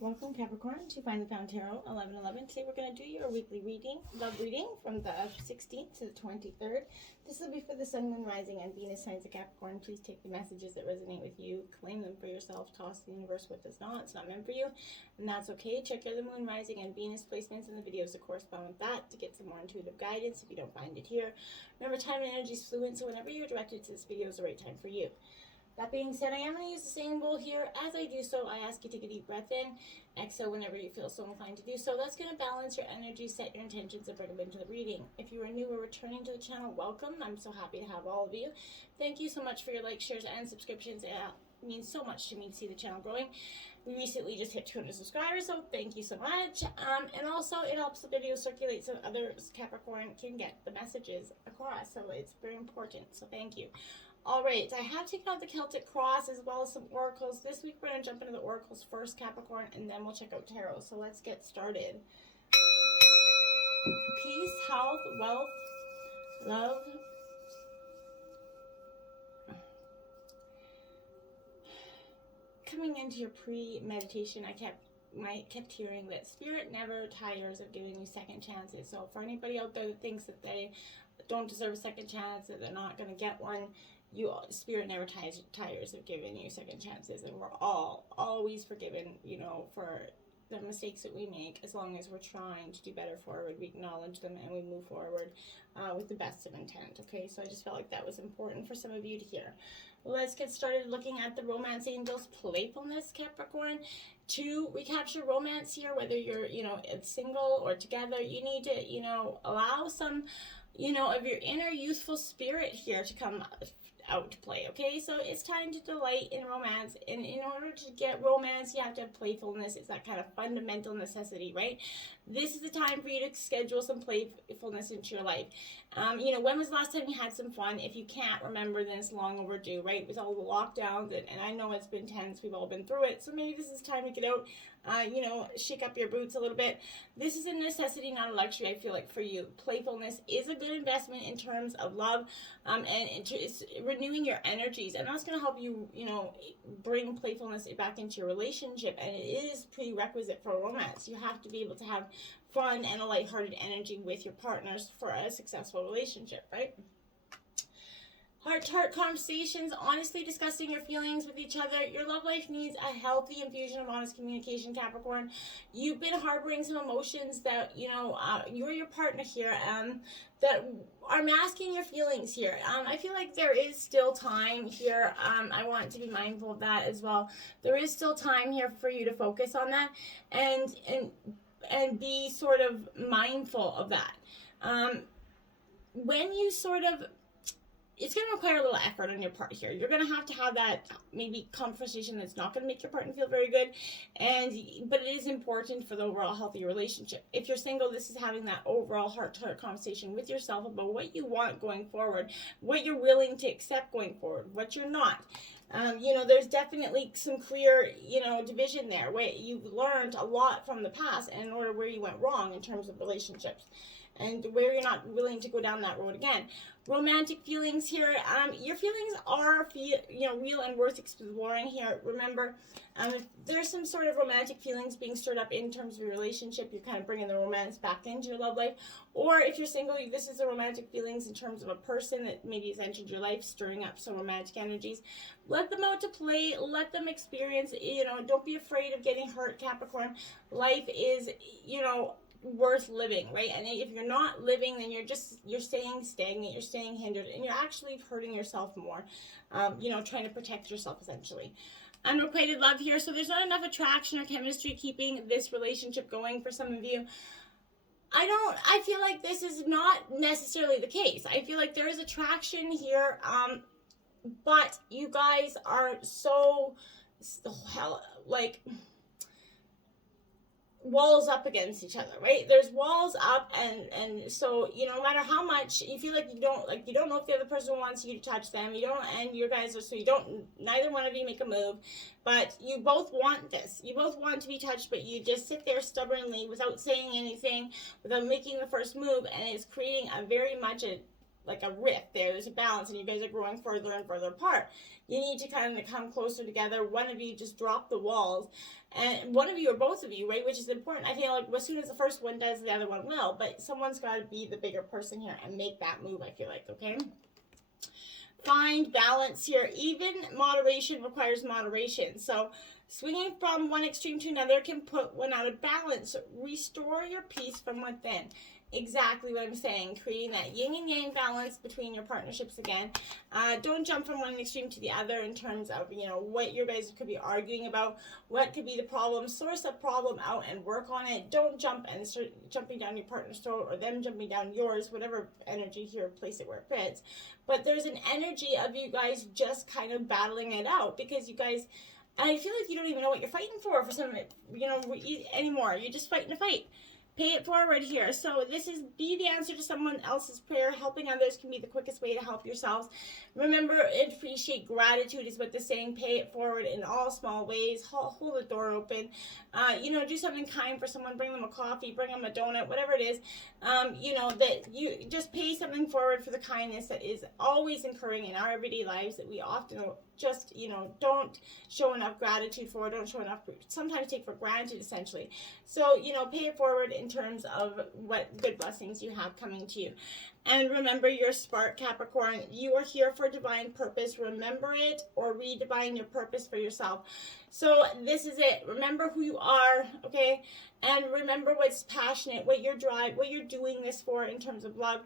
Welcome Capricorn to Find the Found Tarot 1111. Today we're going to do your weekly reading, love reading from the 16th to the 23rd. This will be for the Sun, Moon, Rising, and Venus signs of Capricorn. Please take the messages that resonate with you, claim them for yourself, toss the universe what does not. It's not meant for you, and that's okay. Check your Moon, Rising, and Venus placements in the videos that correspond with that to get some more intuitive guidance if you don't find it here. Remember, time and energy is fluid, so whenever you're directed to this video is the right time for you. That being said, I am going to use the same bowl here. As I do so, I ask you to take a deep breath in, exhale whenever you feel so inclined to do so. That's going to balance your energy, set your intentions, and bring them into the reading. If you are new or returning to the channel, welcome. I'm so happy to have all of you. Thank you so much for your likes, shares, and subscriptions. It means so much to me to see the channel growing. We recently just hit 200 subscribers, so thank you so much. And also, it helps the video circulate so others, Capricorn, can get the messages across. So it's very important, so thank you. All right, I have taken out the Celtic Cross as well as some oracles. This week we're going to jump into the oracles first, Capricorn, and then we'll check out tarot. So let's get started. Peace, health, wealth, love. Coming into your pre-meditation, I kept hearing that Spirit never tires of giving you second chances. So for anybody out there that thinks that they don't deserve a second chance, that they're not going to get one, Spirit never tires of giving you second chances, and we're always forgiven, for the mistakes that we make, as long as we're trying to do better forward. We acknowledge them and we move forward with the best of intent. Okay, so I just felt like that was important for some of you to hear. Let's get started looking at the romance angels' playfulness, Capricorn. To recapture romance here, whether you're single or together, you need to allow some of your inner youthful spirit here to come out to play. Okay, so it's time to delight in romance, and in order to get romance you have to have playfulness. It's that kind of fundamental necessity, right? This is the time for you to schedule some playfulness into your life. When was the last time you had some fun? If you can't remember, then it's long overdue, right? With all the lockdowns, and I know it's been tense, we've all been through it, so maybe this is time to get out, shake up your boots a little bit. This is a necessity, not a luxury, I feel like, for you. Playfulness is a good investment in terms of love, and it's renewing your energies, and that's going to help you, bring playfulness back into your relationship, and it is prerequisite for romance. You have to be able to have fun and a lighthearted energy with your partners for a successful relationship, right? Heart-to-heart conversations, honestly discussing your feelings with each other. Your love life needs a healthy infusion of honest communication, Capricorn. You've been harboring some emotions that, you're your partner here, that are masking your feelings here. I feel like there is still time here. I want to be mindful of that as well. There is still time here for you to focus on that and be sort of mindful of that. When you it's going to require a little effort on your part here. You're going to have that maybe conversation that's not going to make your partner feel very good, but it is important for the overall healthy relationship. If you're single, this is having that overall heart-to-heart conversation with yourself about what you want going forward, what you're willing to accept going forward, what you're not. There's definitely some clear, division there where you've learned a lot from the past, and in order where you went wrong in terms of relationships, and where you're not willing to go down that road again. Romantic feelings here. Your feelings are, real and worth exploring here. Remember, if there's some sort of romantic feelings being stirred up in terms of your relationship, you're kind of bringing the romance back into your love life. Or if you're single, this is the romantic feelings in terms of a person that maybe has entered your life, stirring up some romantic energies. Let them out to play. Let them experience. Don't be afraid of getting hurt, Capricorn. Life is, worth living, right? And if you're not living, then you're staying stagnant, you're staying hindered, and you're actually hurting yourself more, trying to protect yourself essentially. Unrequited love here, so there's not enough attraction or chemistry keeping this relationship going for some of you. I feel like this is not necessarily the case. I feel like there is attraction here, but you guys are so walls up against each other, right? There's walls up, and so no matter how much you feel like you don't know if the other person wants you to touch them, and you guys are, so neither one of you make a move, but you both want this. You both want to be touched, but you just sit there stubbornly without saying anything, without making the first move, and it's creating a very much a like a rift. There's a balance, and you guys are growing further and further apart. You need to kind of come closer together. One of you just drop the walls, and one of you or both of you, right, which is important. I feel like as soon as the first one does, the other one will, but someone's got to be the bigger person here and make that move, I feel like, okay? Find balance here. Even moderation requires moderation. So swinging from one extreme to another can put one out of balance. Restore your peace from within. Exactly what I'm saying. Creating that yin and yang balance between your partnerships again. Don't jump from one extreme to the other in terms of, you know, what you guys could be arguing about, what could be the problem. Source a problem out and work on it. Don't jump and start jumping down your partner's throat or them jumping down yours, whatever energy here, place it where it fits. But there's an energy of you guys just kind of battling it out because you guys, I feel like you don't even know what you're fighting for some, you know, anymore. You're just fighting a fight. Pay it forward here. So this is be the answer to someone else's prayer. Helping others can be the quickest way to help yourselves. Remember, appreciate gratitude is what the saying. Pay it forward in all small ways. Hold the door open. You know, do something kind for someone. Bring them a coffee. Bring them a donut. Whatever it is. You know, that you just pay something forward for the kindness that is always occurring in our everyday lives that we often just, you know, don't show enough gratitude for, don't show enough, sometimes take for granted, essentially. So, you know, pay it forward in terms of what good blessings you have coming to you. And remember your spark, Capricorn. You are here for divine purpose. Remember it or redefine your purpose for yourself. So this is it. Remember who you are, okay? And remember what's passionate, what your drive, what you're doing this for in terms of love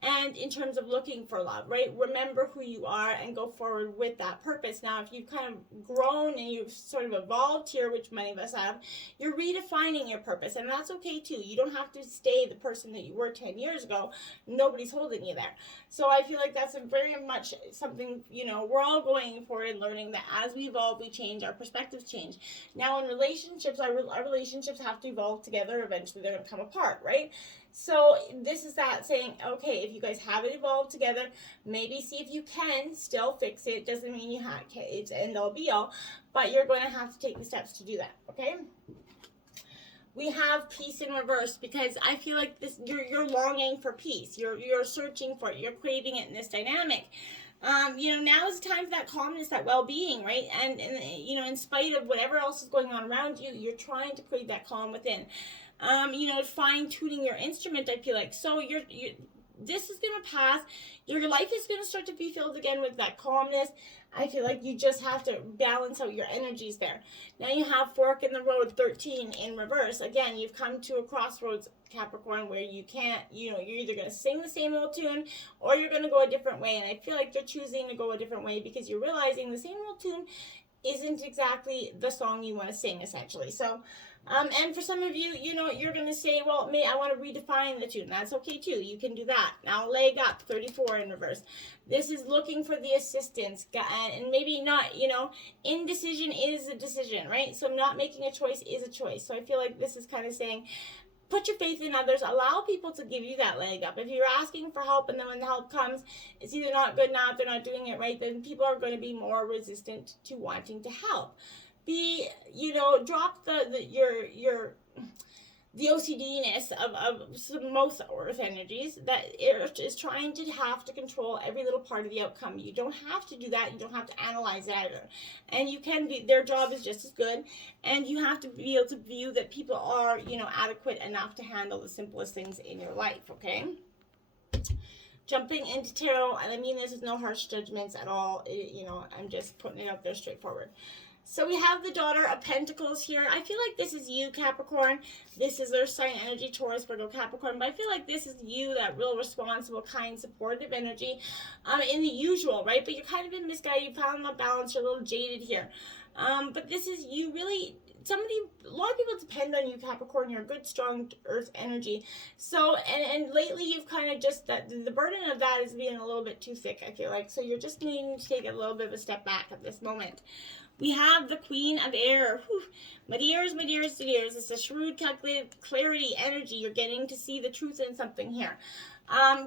and in terms of looking for love, right? Remember who you are and go forward with that purpose. Now, if you've kind of grown and you've sort of evolved here, which many of us have, you're redefining your purpose, and that's okay too. You don't have to stay the person that you were 10 years ago. Nobody's holding you there. So I feel like that's a very much something, you know, we're all going for and learning that as we evolve, we change, our perspectives change. Now in relationships, our relationships have to evolve together. Eventually they're going to come apart, right? So this is that saying, okay, if you guys haven't evolved together, maybe see if you can still fix it. Doesn't mean you have to, it's end all be all, but you're going to have to take the steps to do that, okay? We have peace in reverse because I feel like this, you're longing for peace. You're searching for it. You're craving it in this dynamic. You know, now is the time for that calmness, that well-being, right? And you know, in spite of whatever else is going on around you, you're trying to create that calm within. You know, fine-tuning your instrument, I feel like. So this is going to pass. Your life is going to start to be filled again with that calmness. I feel like you just have to balance out your energies there. Now you have fork in the road 13 in reverse. Again, you've come to a crossroads, Capricorn, where you can't, you know, you're either going to sing the same old tune or you're going to go a different way. And I feel like you're choosing to go a different way because you're realizing the same old tune isn't exactly the song you want to sing, essentially. So, and for some of you, you know, you're going to say, well, I want to redefine the tune. That's okay, too. You can do that. Now, leg up, 34 in reverse. This is looking for the assistance. And maybe not, you know, indecision is a decision, right? So not making a choice is a choice. So I feel like this is kind of saying, put your faith in others. Allow people to give you that leg up. If you're asking for help and then when the help comes, it's either not good enough, they're not doing it right, then people are going to be more resistant to wanting to help. You know, drop the OCD-ness of most earth energies that is trying to have to control every little part of the outcome. You don't have to do that. You don't have to analyze it either. And you can be, their job is just as good. And you have to be able to view that people are, you know, adequate enough to handle the simplest things in your life, okay? Jumping into tarot, and I mean this is no harsh judgments at all. You know, I'm just putting it out there straightforward. So we have the Daughter of Pentacles here. I feel like this is you, Capricorn. This is their sign energy, Taurus, Virgo, Capricorn. But I feel like this is you, that real responsible, kind, supportive energy in the usual, right? But you're kind of been misguided. You found the balance. You're a little jaded here. But this is you really... a lot of people depend on you, Capricorn. You're a good, strong earth energy. So, and lately you've kind of just, the burden of that is being a little bit too thick, I feel like. So you're just needing to take a little bit of a step back at this moment. We have the Queen of Air. Whew. My dears, my dears, my dears. It's a shrewd, calculated clarity energy. You're getting to see the truth in something here.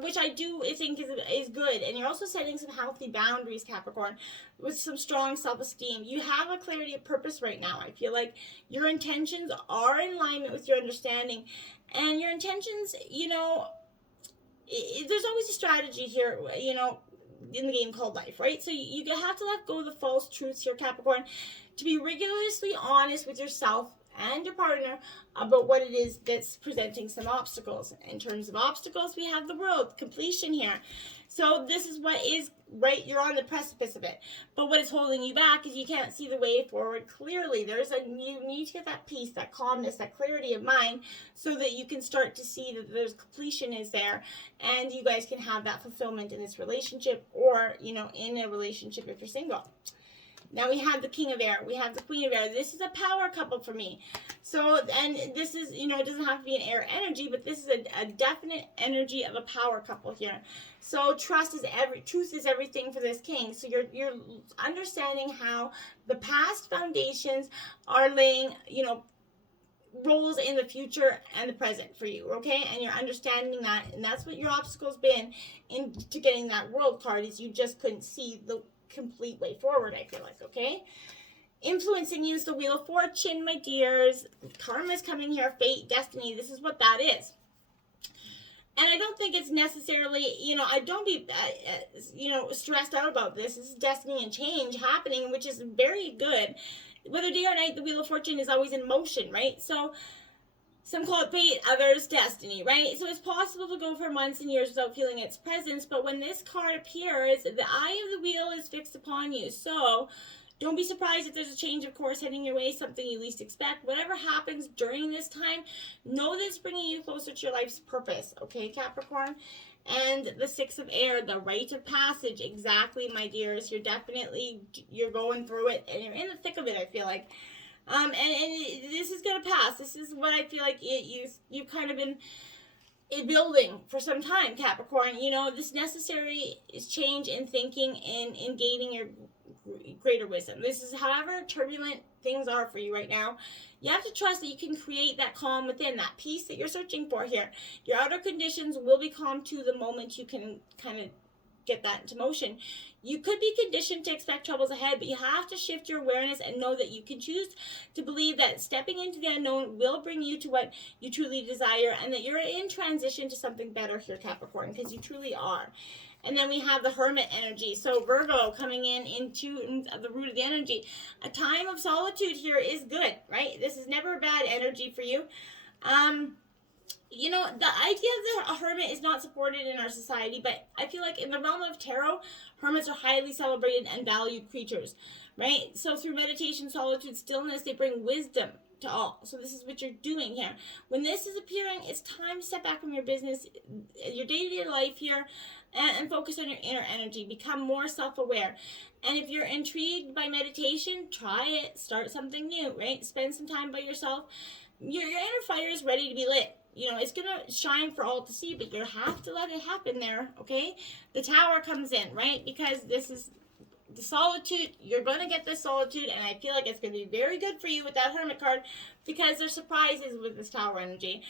Which I do think is good. And you're also setting some healthy boundaries, Capricorn, with some strong self-esteem. You have a clarity of purpose right now. I feel like your intentions are in alignment with your understanding. And your intentions, you know, there's always a strategy here, you know, in the game called life, right? So you have to let go of the false truths here, Capricorn, to be rigorously honest with yourself and your partner about what it is that's presenting some obstacles. In terms of obstacles, we have the world, completion here. So this is what is, right, you're on the precipice of it. But what is holding you back is you can't see the way forward clearly. You need to get that peace, that calmness, that clarity of mind so that you can start to see that there's completion is there and you guys can have that fulfillment in this relationship or, you know, in a relationship if you're single. Now we have the King of Air. We have the Queen of Air. This is a power couple for me. So, and this is, you know, it doesn't have to be an air energy, but this is a definite energy of a power couple here. So truth is everything for this King. So you're understanding how the past foundations are laying, you know, roles in the future and the present for you, okay? And you're understanding that, and that's what your obstacle's been into getting that World card, is you just couldn't see the complete way forward, I feel like, okay? Influencing you is the Wheel of Fortune, my dears. Karma's coming here, fate, destiny. This is what that is. And I don't think it's necessarily, you know, don't be, you know, stressed out about this. This is destiny and change happening, which is very good. Whether day or night, the Wheel of Fortune is always in motion, right? So some call it fate, others destiny, right? So it's possible to go for months and years without feeling its presence, but when this card appears, the eye of the wheel is fixed upon you. So don't be surprised if there's a change of course heading your way, something you least expect. Whatever happens during this time, know that it's bringing you closer to your life's purpose, okay, Capricorn? And the Six of Air, the rite of passage, exactly, my dears. You're going through it, and you're in the thick of it, I feel like. And this is going to pass. This is what I feel like you've kind of been building for some time, Capricorn. You know, this necessary is change in thinking and in gaining your greater wisdom. This is however turbulent things are for you right now. You have to trust that you can create that calm within, that peace that you're searching for here. Your outer conditions will be calm to the moment you can kind of get that into motion. You could be conditioned to expect troubles ahead, but you have to shift your awareness and know that you can choose to believe that stepping into the unknown will bring you to what you truly desire, and that you're in transition to something better here, Capricorn, because you truly are. And then we have the Hermit Energy. So Virgo coming into the root of the energy. A time of solitude here is good, right? This is never a bad energy for you. You know, the idea of the hermit is not supported in our society, but I feel like in the realm of tarot, hermits are highly celebrated and valued creatures, right? So through meditation, solitude, stillness, they bring wisdom to all. So this is what you're doing here. When this is appearing, it's time to step back from your business, your day-to-day life here, and focus on your inner energy. Become more self-aware. And if you're intrigued by meditation, try it. Start something new, right? Spend some time by yourself. Your inner fire is ready to be lit. You know, it's going to shine for all to see, but you have to let it happen there, okay? The Tower comes in, right? Because this is the solitude. You're going to get this solitude, and I feel like it's going to be very good for you with that Hermit card because there's surprises with this Tower energy.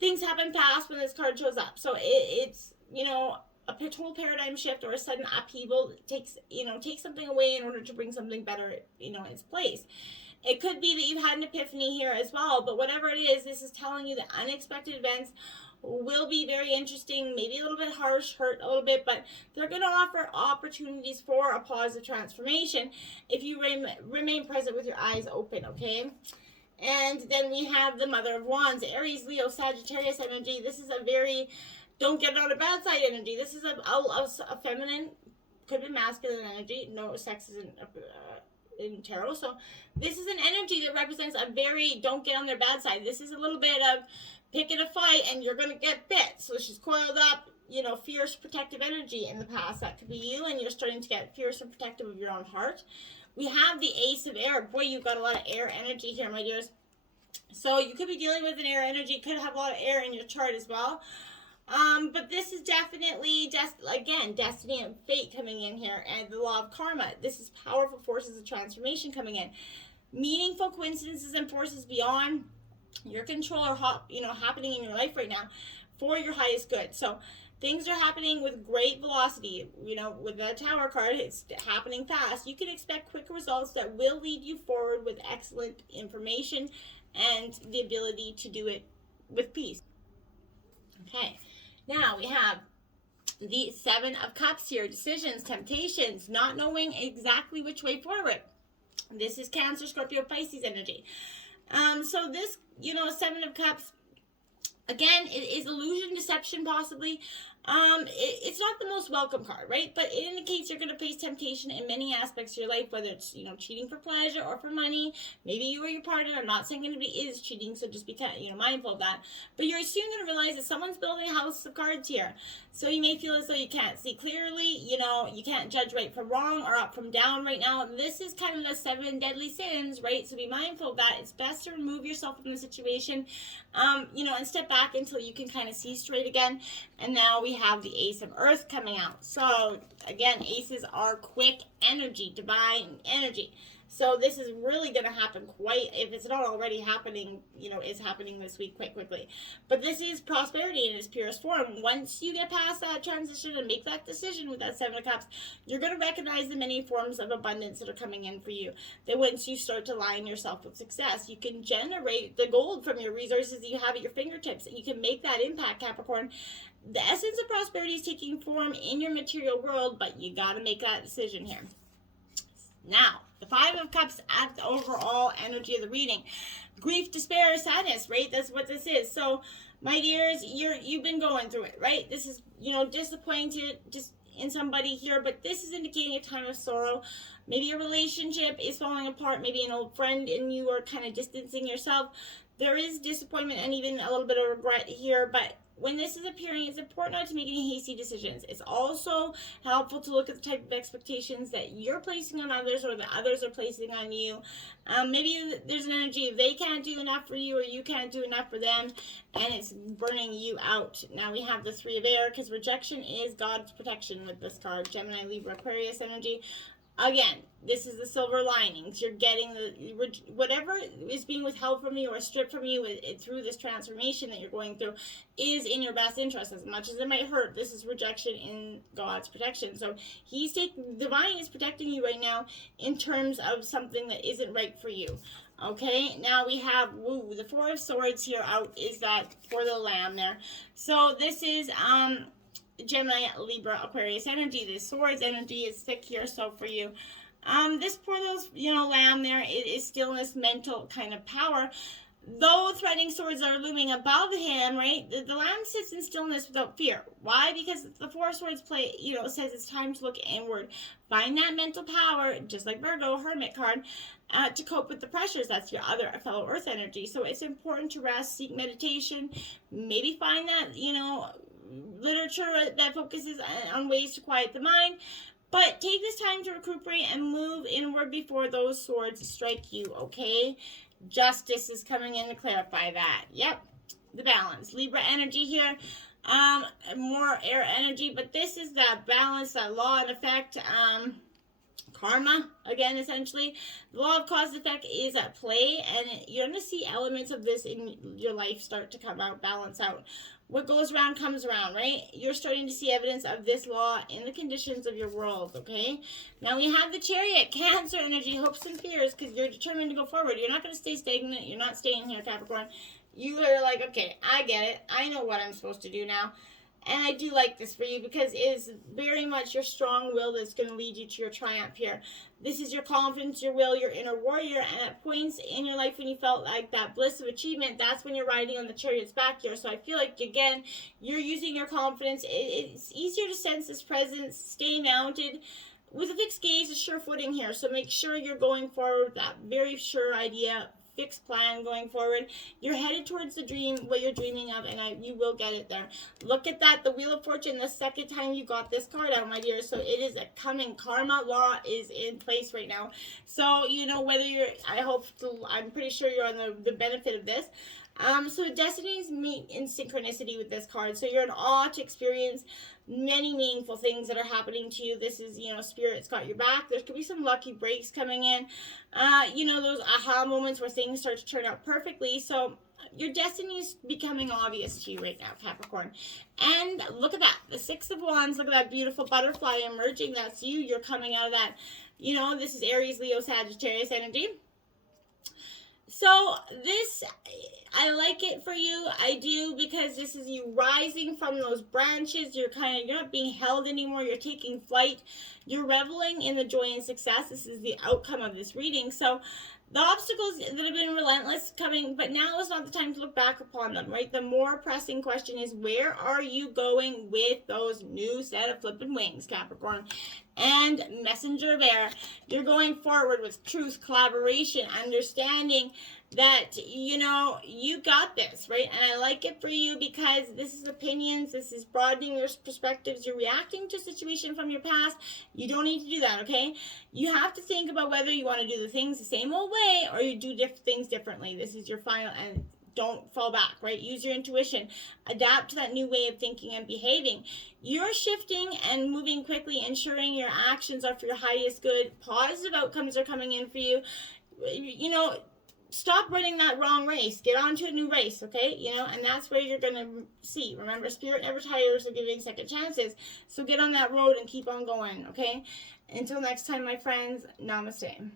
Things happen fast when this card shows up. So it's, you know, a total paradigm shift or a sudden upheaval takes something away in order to bring something better, you know, in its place. It could be that you've had an epiphany here as well, but whatever it is, this is telling you that unexpected events will be very interesting, maybe a little bit harsh, hurt a little bit, but they're going to offer opportunities for a positive transformation if you remain present with your eyes open, okay? And then we have the Mother of Wands, Aries, Leo, Sagittarius energy. This is a very don't get on a bad side energy. This is a feminine, could be masculine energy. No sex isn't in tarot. So this is an energy that represents a very don't get on their bad side. This is a little bit of picking a fight and you're going to get bit. So she's coiled up, you know, fierce protective energy in the past. That could be you, and you're starting to get fierce and protective of your own heart. We have the Ace of Air. Boy, you've got a lot of air energy here, my dears. So you could be dealing with an air energy, could have a lot of air in your chart as well. But this is definitely again, destiny and fate coming in here, and the law of karma. This is powerful forces of transformation coming in. Meaningful coincidences and forces beyond your control are happening in your life right now for your highest good. So things are happening with great velocity. You know, with the Tower card, it's happening fast. You can expect quick results that will lead you forward with excellent information and the ability to do it with peace. Okay. Now we have The Seven of Cups here, decisions, temptations, not knowing exactly which way forward. This is Cancer, Scorpio, Pisces energy. So this, Seven of Cups, again, it is illusion, deception, possibly. It's not the most welcome card, right? But it indicates you're going to face temptation in many aspects of your life, whether it's, cheating for pleasure or for money. Maybe you or your partner, I'm not saying anybody is cheating, so just be mindful of that. But you're soon going to realize that someone's building a house of cards here. So you may feel as though you can't see clearly, you can't judge right from wrong or up from down right now. This is kind of the 7 deadly sins, right? So be mindful of that. It's best to remove yourself from the situation, and step back until you can kind of see straight again. And now we have the Ace of Earth coming out. So again, aces are quick energy, divine energy. So this is really going to happen if it's not already happening, is happening this week quite quickly. But this is prosperity in its purest form. Once you get past that transition and make that decision with that Seven of Cups, you're going to recognize the many forms of abundance that are coming in for you. That once you start to align yourself with success, you can generate the gold from your resources that you have at your fingertips. And you can make that impact, Capricorn. The essence of prosperity is taking form in your material world, but you got to make that decision here. Now, the Five of Cups at the overall energy of the reading. Grief, despair, sadness, right? That's what this is. So, my dears, you've been going through it, right? This is, disappointed just in somebody here, but this is indicating a time of sorrow. Maybe a relationship is falling apart. Maybe an old friend and you are kind of distancing yourself. There is disappointment and even a little bit of regret here, but when this is appearing, it's important not to make any hasty decisions. It's also helpful to look at the type of expectations that you're placing on others or that others are placing on you. Maybe there's an energy they can't do enough for you or you can't do enough for them, and it's burning you out. Now we have the Three of Air, because rejection is God's protection with this card. Gemini, Libra, Aquarius energy. Again, this is the silver linings. You're getting whatever is being withheld from you or stripped from you through this transformation that you're going through is in your best interest. As much as it might hurt, this is rejection in God's protection. So divine is protecting you right now in terms of something that isn't right for you. Okay, now we have the Four of Swords here out, is that for the Lamb there. So this is Gemini, Libra, Aquarius energy. The Swords energy is thick here, so for you. This for those, Lamb there, it is stillness, mental kind of power. Though threatening swords are looming above him, right? The Lamb sits in stillness without fear. Why? Because the Four of Swords says it's time to look inward. Find that mental power, just like Virgo, Hermit card, to cope with the pressures. That's your other fellow Earth energy. So it's important to rest, seek meditation, maybe find that, literature that focuses on ways to quiet the mind, but take this time to recuperate and move inward before those swords strike you. Okay, justice is coming in to clarify that. Yep, the balance. Libra energy here, more air energy, but this is that balance, that law and effect. Karma, again, essentially. The law of cause and effect is at play, and you're going to see elements of this in your life start to come out, balance out. What goes around comes around, right? You're starting to see evidence of this law in the conditions of your world, okay? Now we have the Chariot, Cancer energy, hopes and fears, because you're determined to go forward. You're not going to stay stagnant. You're not staying here, Capricorn. You are like, okay, I get it. I know what I'm supposed to do now. And I do like this for you because it is very much your strong will that's going to lead you to your triumph here. This is your confidence, your will, your inner warrior. And at points in your life when you felt like that bliss of achievement, that's when you're riding on the Chariot's back here. So I feel like, again, you're using your confidence. It's easier to sense this presence, stay mounted. With a fixed gaze, a sure footing here. So make sure you're going forward with that very sure idea, fixed plan going forward. You're headed towards the dream, what you're dreaming of, and you will get it there. Look at that, the Wheel of Fortune, the second time you got this card out, my dear. So it is a coming. Karma law is in place right now. So, whether I'm pretty sure you're on the benefit of this. So destinies meet in synchronicity with this card. So you're in awe to experience many meaningful things that are happening to you. This is, Spirit's got your back. There could be some lucky breaks coming in. Those aha moments where things start to turn out perfectly. So your destiny is becoming obvious to you right now, Capricorn. And look at that. The Six of Wands. Look at that beautiful butterfly emerging. That's you. You're coming out of that. This is Aries, Leo, Sagittarius energy. So this, I like it for you. I do, because this is you rising from those branches. You're not being held anymore. You're taking flight. You're reveling in the joy and success. This is the outcome of this reading. So the obstacles that have been relentless coming, but now is not the time to look back upon them, right? The more pressing question is, where are you going with those new set of flippin' wings, Capricorn? And Messenger Bear, you're going forward with truth, collaboration, understanding that, you got this, right? And I like it for you because this is opinions, this is broadening your perspectives. You're reacting to a situation from your past. You don't need to do that, okay? You have to think about whether you want to do the things the same old way or you do things differently. This is your final, and don't fall back, right? Use your intuition. Adapt to that new way of thinking and behaving. You're shifting and moving quickly, ensuring your actions are for your highest good. Positive outcomes are coming in for you. Stop running that wrong race. Get on to a new race, okay? And that's where you're going to see. Remember, Spirit never tires of giving second chances. So get on that road and keep on going, okay? Until next time, my friends, namaste.